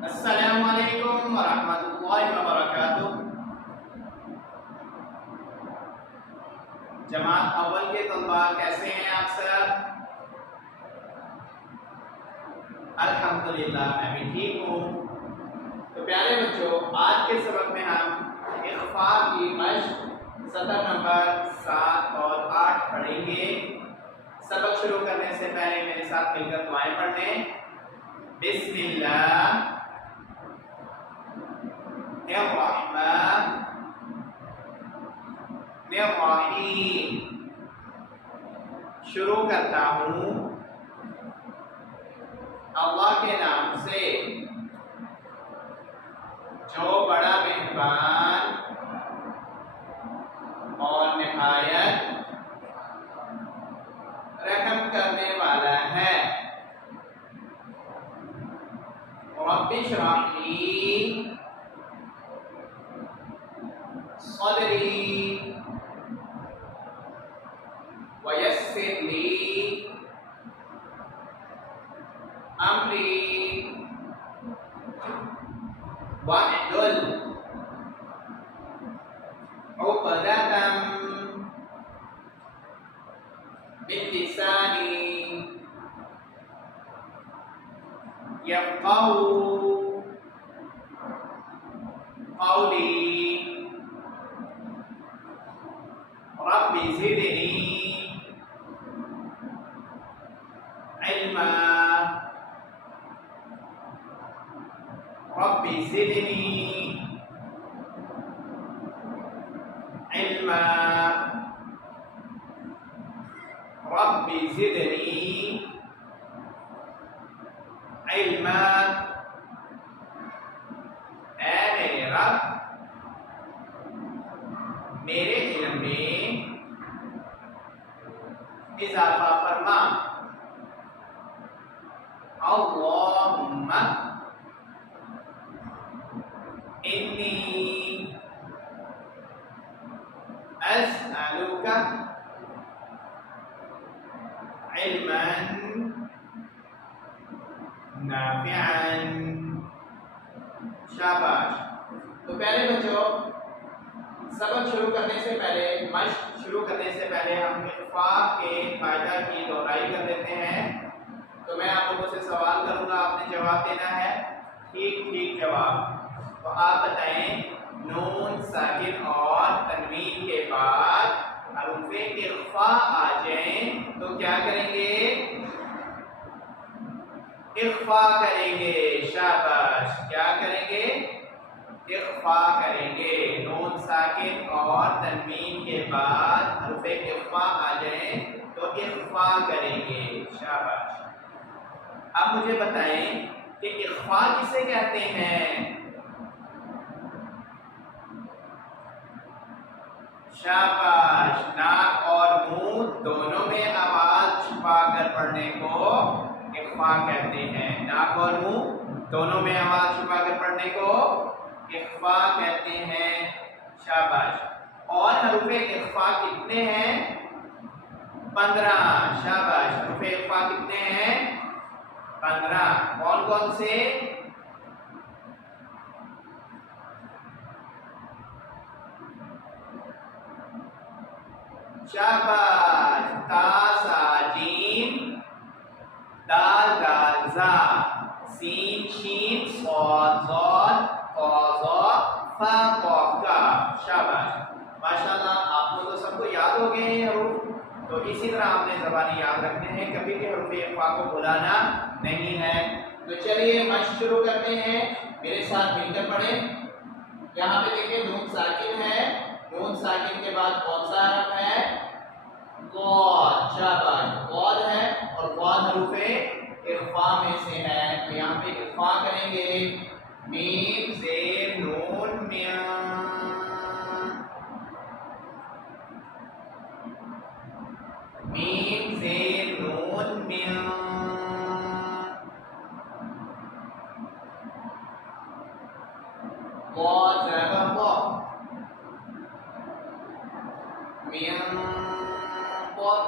अस्सलामुअलैकुम वरहमतुल्लाहि वबरकातुह। जमात अव्वल के तलबा कैसे हैं आप सब? अल्हम्दुलिल्लाह मैं भी ठीक हूँ। तो प्यारे बच्चों, आज के सबक में हम इख्फा की मश्क सतर नंबर 7 और 8 पढ़ेंगे। सबक शुरू करने से पहले मेरे साथ मिलकर दुआएं पढ़ लें। बिस्मिल्लाह शुरू करता हूँ अल्लाह के नाम से जो बड़ा मेहरबान और निहायत रहम करने वाला है। रब्बि इश्रह ली सदरी वयस्सिर ली अमरी वहलुल उक़दतम मिन लिसानी यफ़क़हू क़ौली। Rabbi ज़िदनी इल्मा rabbi ज़िदनी इल्मा rabbi ज़िदनी इल्मा। ऐ मेरे रब, मेरे इल्म में इजाफा फरमा। अल्लाहुम्मा इन्नी अस्अलुका इल्मन नाफिअन। शाबाश। तो प्यारे बच्चों, सबक शुरू करने से पहले, मश्क शुरू करने से पहले हम इख्फा के कायदा की दोहराई कर देते हैं। तो मैं आप लोगों से सवाल करूंगा, आपने जवाब देना है, ठीक ठीक जवाब। तो आप बताएं, नून साकिन और तनवीन के बाद हरूफे इख्फा आ जाएं तो क्या करेंगे? इख्फा करेंगे। शाबाश। क्या करेंगे? इख्फा करेंगे। नून साकिन और तनवीन के बाद हरूफे इख्फा आ जाए तो इख्फा करेंगे। शाबाश। अब मुझे बताएं कि इख्फा किसे कहते हैं? शाबाश। नाक और मुंह दोनों में आवाज छुपा कर पढ़ने को इख्फा कहते हैं। नाक और मुंह दोनों में आवाज छुपा कर पढ़ने को इख्फा कहते हैं। शाबाश। और हरूफे इख्फा कितने हैं? 15। शाबाश। हरूफे इख्फा कितने हैं? 15। कौन कौन से? शाबाश। ता सा जीम, दाल दाल जा, सीन शीन सॉद ज़ाद क़ा फा क़ाफ काफ। शाबाश। माशाल्लाह, आप लोगों सबको याद हो गए हैं हरूफ। तो इसी तरह आपने ज़बानी याद रखने हैं, कभी भी हरूफ इख्फा को भुलाना नहीं है। तो चलिए मश्क शुरू करते हैं, मेरे साथ मिलकर पढ़ें। यहाँ पे देखिए नून साकिन है, नून साकिन के बाद कौन सा हरफ है? क़ाद। शाबाश। क़ाद है और क़ाद हरूफे इख्फा में से है, तो यहाँ पे इख्फा करेंगे। मीम ज़ेर नून मिया, मीम ज़ेर नून मिया, क़ाद ज़बर क़ा, मिया क़ाद,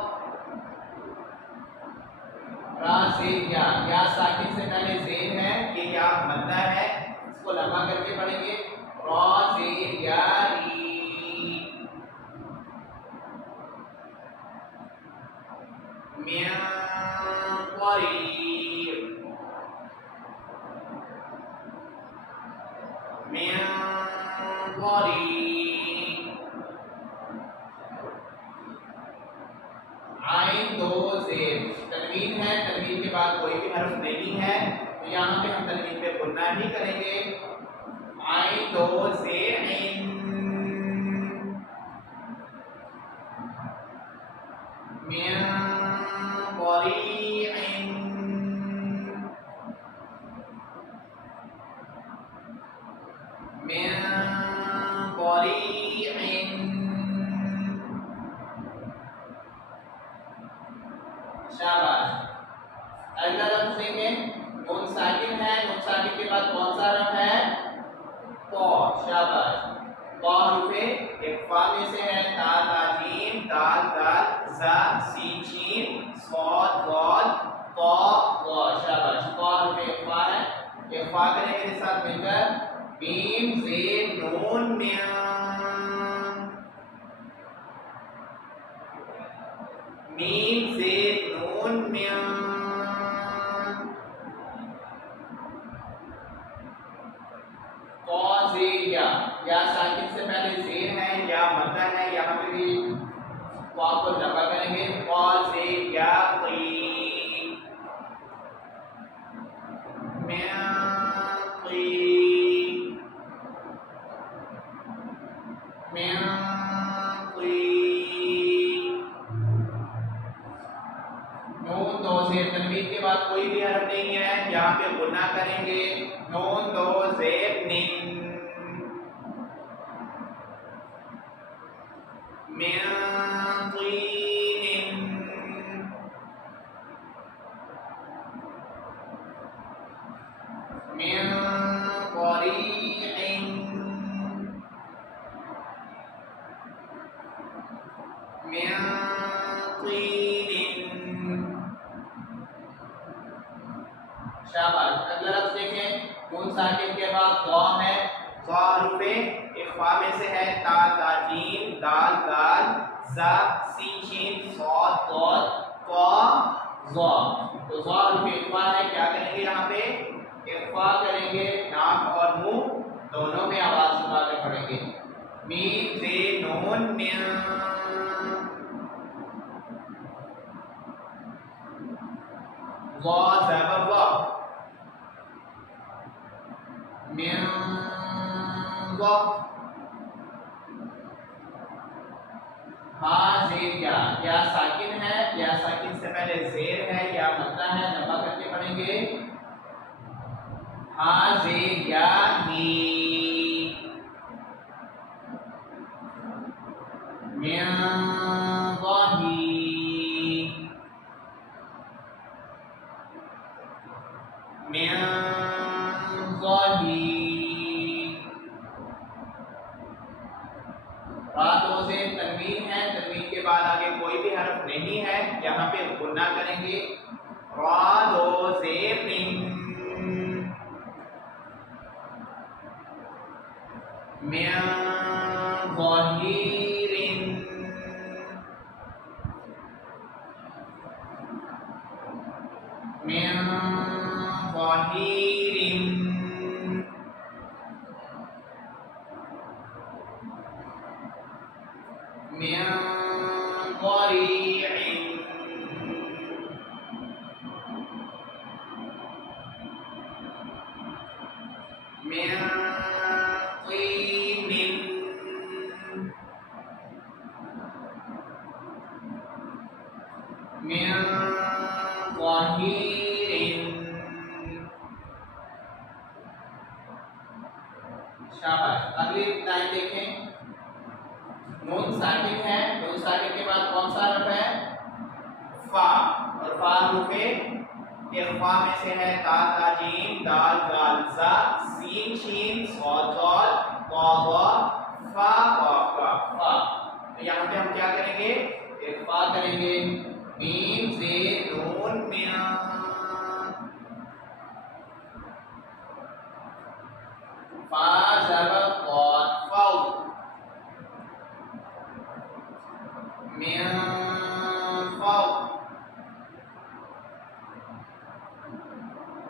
रा से या साकिन से पहले ज़ेर है, ये क्या मद्दा है, इसको लंबा करके पढ़ेंगे। रॉ ज़ेर या री, मिन क़रीब, मिन क़रीब। आइन दो ज़ेर, तनवीन है, तनवीन के बाद कोई भी हर्फ नहीं है, तो यहाँ पे हम तनवीन पे गुन्ना ही करेंगे। आइन दो ज़ेर इन, मिन क़रीइन, मिन क़रीइन। शाबाश। अगला लफ्ज़ देखें, नून साकिन है, नून साकिन के बाद कौन सा हर्फ है? क़। शाबाश। क़ हर्फ़े इक़फ़ा में से है। ता ता जीम, दाल दाल, ज़ा सीन शीन, सॉद ज़ाद, क़ क़। शाबाश। क़ हर्फ़े इक़फ़ा है। इक़फ़ा करें मेरे साथ मिलकर, मीम ज़ेर नून मिन, मीम ज़ेर नून मिन, क़ ज़ेर या साकिन से पहले ज़ेर है, या मद्दा है, यहाँ पे भी क़ को लंबा करेंगे। क़ ज़ेर या क़ी, मिन क़ी, मिन क़ी। नून दो ज़ेर, तनवीन के बाद कोई भी हर्फ नहीं है, यहाँ पे गुन्ना करेंगे। नून दो ज़ेर निन, मिन क़ीनिन, मिन क़रीइन, मिन क़ीनिन। शाबाश। अगला लफ्ज़ देखें, नून साकिन के बाद ज़ा है। ज़ा हर्फ़े इक़फ़ा में से है। ता ता जीम, दाल दाल, ज़ा सीन शीन, सॉद ज़ाद, क़ ज़ा। तो ज़ा हर्फ़े इक़फ़ा है, क्या करेंगे यहाँ पे? इक़फ़ा करेंगे, नाक और मुंह दोनों में आवाज़ छुपा कर पढ़ेंगे। मीम ज़ेर नून मिन, ज़ा ज़बर ज़ा, मिन ज़ा। हा ज़ेर या साकिन है, या साकिन से पहले ज़ेर है, या मद्दा है, लंबा करके पढ़ेंगे। हा ज़ेर या ही, मिन ज़ही, मिन ज़ही। रा दो ज़ेर, तनवीन है, तनवीन के बाद आगे कोई भी हर्फ नहीं है, यहाँ पे गुन्ना करेंगे। रा दो ज़ेर मिन, मिन ज़हीरिन, मिन ज़हीरिन। मिन क़रीइन, मिन क़ीनिन, मिन ज़हीरिन। शाबाश। अगली लाइन देखें, नून साकिन है, नून साकिन के बाद कौन सा हर्फ है? फा। और फा हर्फ़े इक़फ़ा में से है। ता ता जीम, दाल दाल, ज़ा सीन शीन, सॉद ज़ाद, क़ा ज़ा, फा क़ाफ़ काफ़ फा। तो यहाँ पे हम क्या करेंगे? इक़फ़ा करेंगे। मीम ज़ेर नून मिन, फा ज़बर क़ाद फ़ौ मिन फ़ौ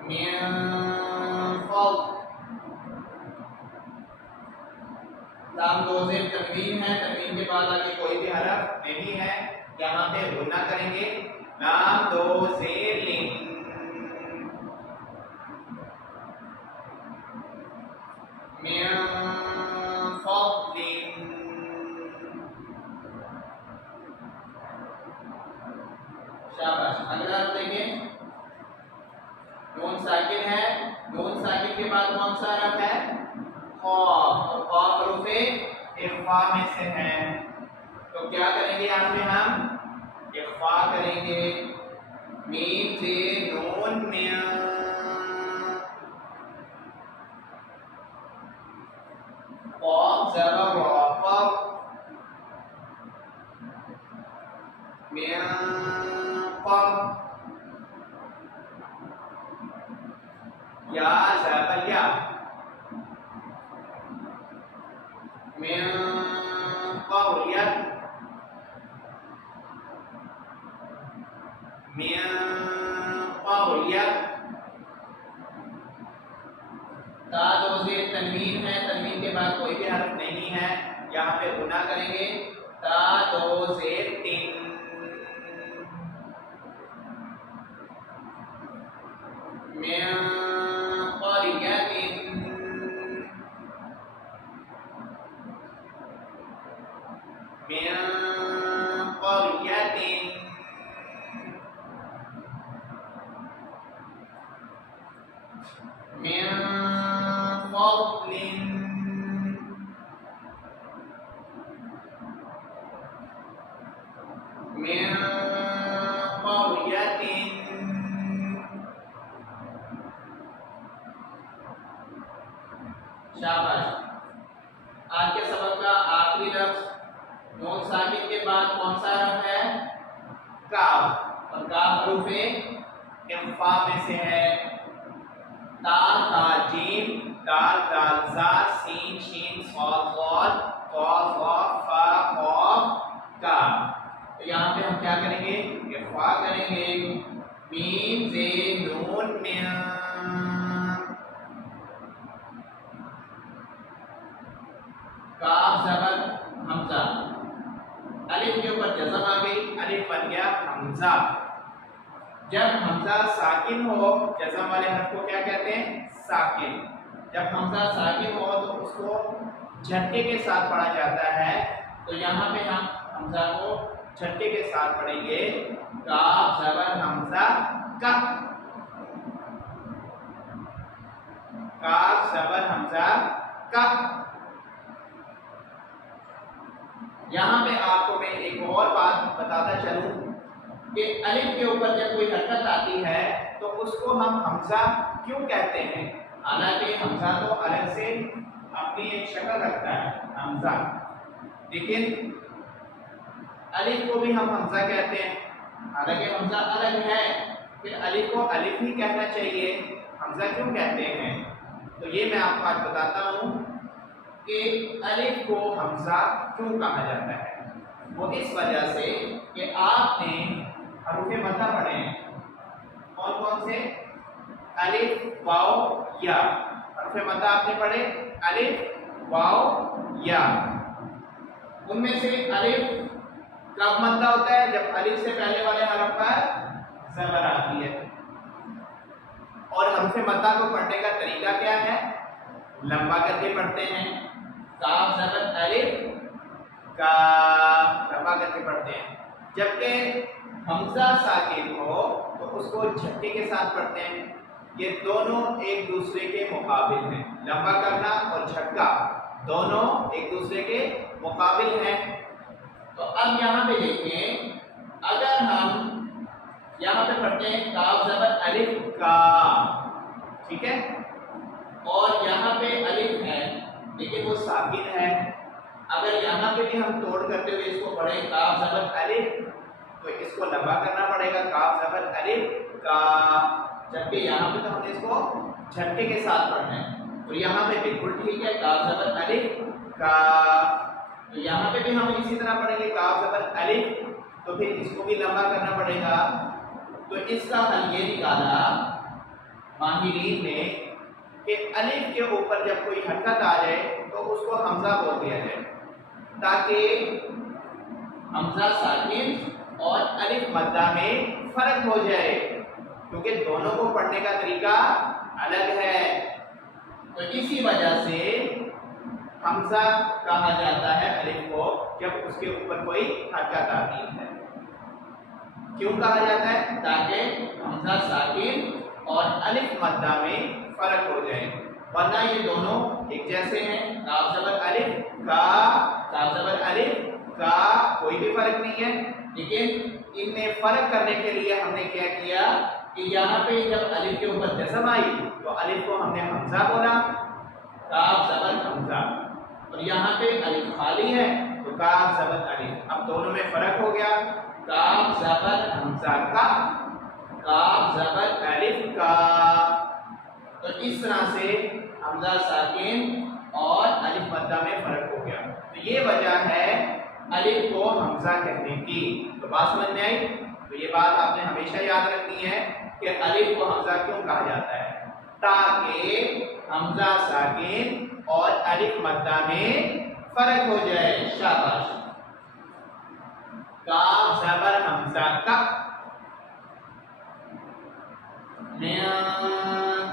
मिन फ़ौ लाम दो ज़ेर तनवीन है, तनवीन के बाद आगे कोई भी हरफ नहीं है, यहाँ पे गुना करेंगे लाम दो ज़ेर लिन मिन फ़द्लिन शाबाश। अगला आप देखें नून साकिन है, नून साकिन के बाद कौन सा हरफ है क़ाफ, और क़ाफ हरूफ़े इख्फ़ा में से है, तो क्या करेंगे यहाँ पे हम इख्फ़ा करेंगे मीम से नून में क़ाफ ज़बर रा क़फ मिन क़फ या ज़बर या मिन क़रियत मिन क़रियत ता दो ज़ेर तनवीन है, तनवीन के बाद कोई भी हर्फ नहीं है, यहाँ पे गुना करेंगे ता दो ज़ेर तिन मिन क़रियतिन मिन क़रियतिन मिन फ़द्लिन मिन क़रियतिन शाबाश। आज के सबक का आखिरी लफ्ज़ नून साकिन के बाद कौन सा हरफ है काफ, और काफ हरूफ़े इख्फ़ा में से है, ताल था जीम दाल दाल ज़ा सीन शीन सॉद ज़ाद क़ाफ क़ाफ फा क़ाफ काफ। तो यहाँ पे हम क्या करेंगे इख्फ़ा करेंगे मीम से नून में काफ ज़बर हमज़ा, अलिफ के ऊपर जज़म आ गई, अलिफ बन गया हमज़ा। जब हमज़ा साकिन हो, जज़म वाले हर्फ को क्या कहते हैं साकिन। जब हमज़ा साकिन हो तो उसको झटके के साथ पढ़ा जाता है, तो यहाँ पे हम हमज़ा को झटके के साथ पढ़ेंगे काफ ज़बर हमज़ा का, काफ ज़बर हमज़ा का। यहाँ पे आपको मैं एक और बात बताता चलूं कि अलिफ के ऊपर जब कोई हरकत आती है तो उसको हम हमज़ा क्यों कहते हैं, हालांकि हमज़ा तो अलग से अपनी एक शक्ल रखता है हमज़ा, लेकिन अलिफ को भी हम हमज़ा कहते हैं, हालांकि हमज़ा अलग है, फिर अलिफ को अलिफ ही कहना चाहिए, हमज़ा क्यों कहते हैं। तो ये मैं आपको आज बताता हूँ कि अलिफ को हमज़ा क्यों कहा जाता है। वो इस वजह से कि आपने हरूफ़े मद्दा पढ़े हैं, कौन कौन से अलिफ वाओ या, हरूफ़े मद्दा आपने पढ़े अलिफ वाओ या, उनमें से अलिफ कब मद्दा होता है जब अलिफ से पहले वाले हरफ पर ज़बर आती है, और हरूफ़े मद्दा को पढ़ने का तरीका क्या है लंबा करके पढ़ते हैं, काफ ज़बर अलिफ का लंबा करके पढ़ते हैं, जबकि हमज़ा साकिन हो तो उसको झटके के साथ पढ़ते हैं। ये दोनों एक दूसरे के मुकाबिल हैं, लंबा करना और झटका दोनों एक दूसरे के मुकाबिल हैं। तो अब यहाँ पे देखें, अगर हम यहाँ पे पढ़ते हैं काफ ज़बर अलिफ का, ठीक है, और यहाँ पे अलिफ है लेकिन वो साकिन है, अगर यहाँ पे भी हम तोड़ करते हुए इसको पढ़ें काफ ज़बर अलिफ, तो इसको लंबा करना पड़ेगा काफ ज़बर अलिफ का, जबकि यहाँ पे तो हमने इसको झटके के साथ पढ़ना है। तो यहाँ पे बिल्कुल ठीक है, काफ ज़बर अलिफ का। तो यहाँ पे भी हम इसी तरह पढ़ेंगे काफ ज़बर अलिफ, तो फिर इसको भी लंबा करना पड़ेगा। तो इसका हल ये निकाला माहिरीन ने कि अलिफ के ऊपर जब कोई हरकत आ जाए तो उसको हमजा बोल दिया जाए, ताकि हमजा साकिन और अलिफ मद्दा में फर्क हो जाए, क्योंकि दोनों को पढ़ने का तरीका अलग है। तो इसी वजह से हमजा कहा जाता है अलिफ को जब उसके ऊपर कोई हरकत आती है। क्यों कहा जाता है? ताकि हमजा साकिन और अलिफ मद्दा में फर्क हो जाए, वरना ये दोनों एक जैसे हैं। काफ ज़बर अलिफ का, काफ ज़बर अलिफ का कोई भी फर्क नहीं है, लेकिन इनमें फर्क करने के लिए हमने क्या किया कि यहाँ पे जब अलिफ के ऊपर जज़म आई तो अलिफ को हमने हमजा बोला, काफ ज़बर हमजा, और यहाँ पे अलिफ खाली है तो काफ ज़बर अलिफ। अब दोनों में फर्क हो गया, काफ ज़बर हमजा का, काफ ज़बर अलिफ का। तो इस तरह से हमजा साकिन और अलिफ मद्दा में फर्क हो गया। तो ये वजह है अलिफ को हमजा कहने की। तो बात समझ में आई? तो ये बात आपने हमेशा याद रखनी है कि अलिफ को हमजा क्यों कहा जाता है, ताकि हमजा साकिन और अलिफ मद्दा में फर्क हो जाए। शाबाश। काफ ज़बर हमजा का,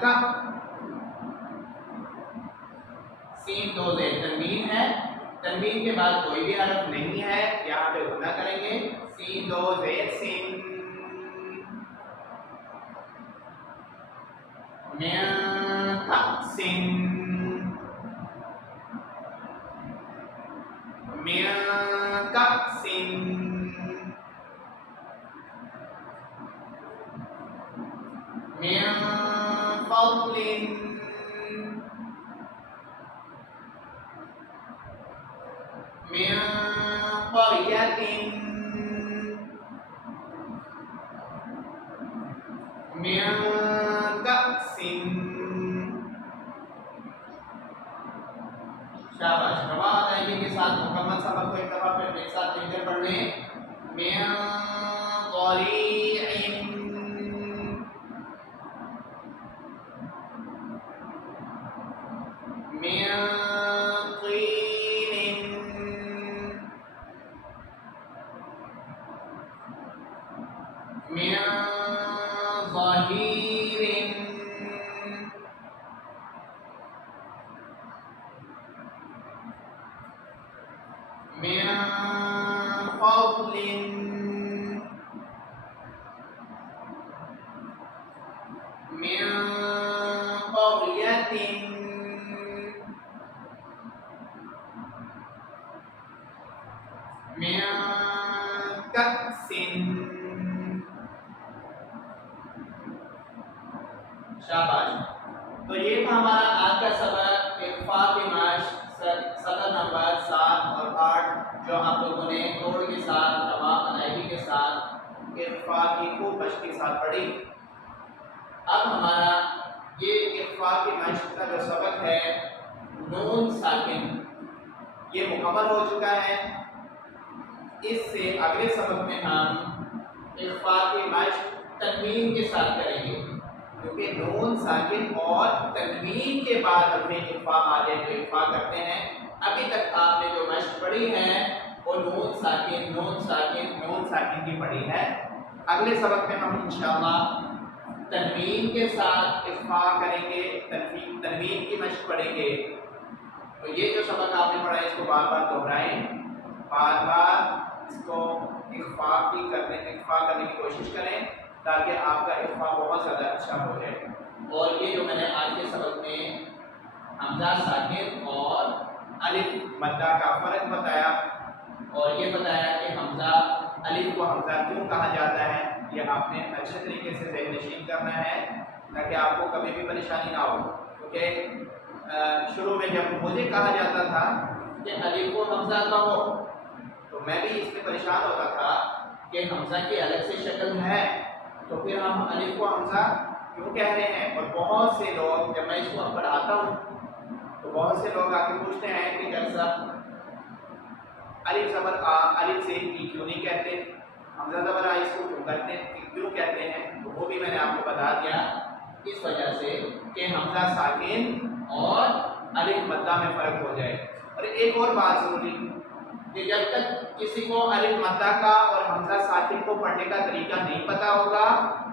का, सीन दो ज़ेर तनवीन है, तनवीन के बाद कोई भी हरफ नहीं है, यहाँ पे गुना करेंगे, सीन दो ज़ेर सिन, का सिन, का सिन, फौलिन, क़रियतिन, कअसिन। शाबाश। रवा अदायगी के साथ मुकम्मल सबक को एक दफा फिर एक साथ मिलकर पढ़ लें। शाबाश। तो ये था हमारा आज का सबक इख्फा की मश्क सतर नंबर 7 और 8, जो आप लोगों ने तोड़ के साथ, रवा अदायगी के साथ, इख्फा की खूब मश्क के साथ पढ़ी। अब हमारा ये इख्फा की मश्क का जो सबक है नून साकिन, ये मुकम्मल हो चुका है। इससे अगले सबक में हम इख्फा की मश्क तनवीन के साथ करेंगे, क्योंकि नून साकिन और तनवीन के बाद हमें इख्फा आ जाए तो इख्फा करते हैं। अभी तक आपने जो मश्क पढ़ी है वो नून साकिन, नून साकिन, नून साकिन की पढ़ी है। अगले सबक में हम इंशाअल्लाह तनवीन के साथ इख्फा करेंगे, तनवीन की मश्क पढ़ेंगे। तो ये जो सबक आपने पढ़ा है इसको बार बार दोहराएं, बार बार इसको इख्फा करने की कोशिश करें, ताकि आपका इख्फा बहुत ज़्यादा अच्छा हो जाए। और ये जो मैंने आज के सबक में हमजा साकिन और अलिफ मद्दा का फ़र्क बताया, और ये बताया कि हमजा अलिफ को हमजा क्यों कहा जाता है, ये आपने अच्छे तरीके से ज़हन नशीन करना है, ताकि आपको कभी भी परेशानी ना हो। क्योंकि शुरू में जब मुझे कहा जाता था कि अलिफ को हमजा कहो, तो मैं भी इसमें परेशान होता था कि हमजा की अलग से शक्ल है, तो फिर हम अलिफ को हमजा क्यों कह रहे हैं। और बहुत से लोग, जब मैं इसको पढ़ाता हूँ तो बहुत से लोग आके पूछते हैं कि जैसा अलिफ ज़बर आ, अलिफ से ई क्यों नहीं कहते, हमजा ज़बर आ इसको क्यों कहते हैं, क्यों कहते हैं, तो वो भी मैंने आपको बता दिया। इस वजह से कि हमजा साकिन और अलिफ मद्दा में फ़र्क हो जाए। और एक और बात ज़रूरी कि जब तक किसी को अलिफ मद्दा का और हमजा साकिन को पढ़ने का तरीका नहीं पता होगा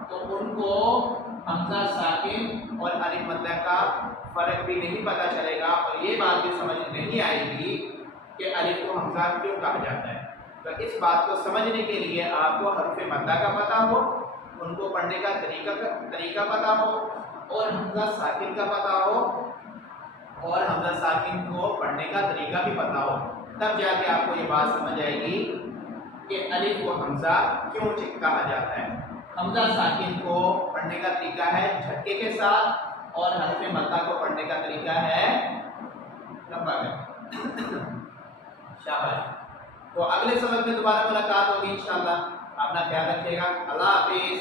तो उनको हमजा साकिन और अलिफ मद्दा का फ़र्क भी नहीं पता चलेगा और ये बात भी समझ नहीं आएगी कि अलिफ को हमजा क्यों कहा जाता है। तो इस बात को समझने के लिए आपको हर्फ मद्दा का पता हो, उनको पढ़ने का तरीका पता हो और हमजा साकिन का पता हो और हमजा साकिन को पढ़ने का तरीका भी पता हो, तब जाके आपको ये बात समझ आएगी कि अलिफ को हमजा क्यों कहा जाता है। हमजा साकिन को पढ़ने का तरीका है झटके के साथ और हर्फ मद्दा को पढ़ने का तरीका है लंबा कर। शाबाश। तो अगले सबक में दोबारा मुलाकात होगी इंशाल्लाह। अपना ख्याल रखिएगा। अल्लाह हाफिज।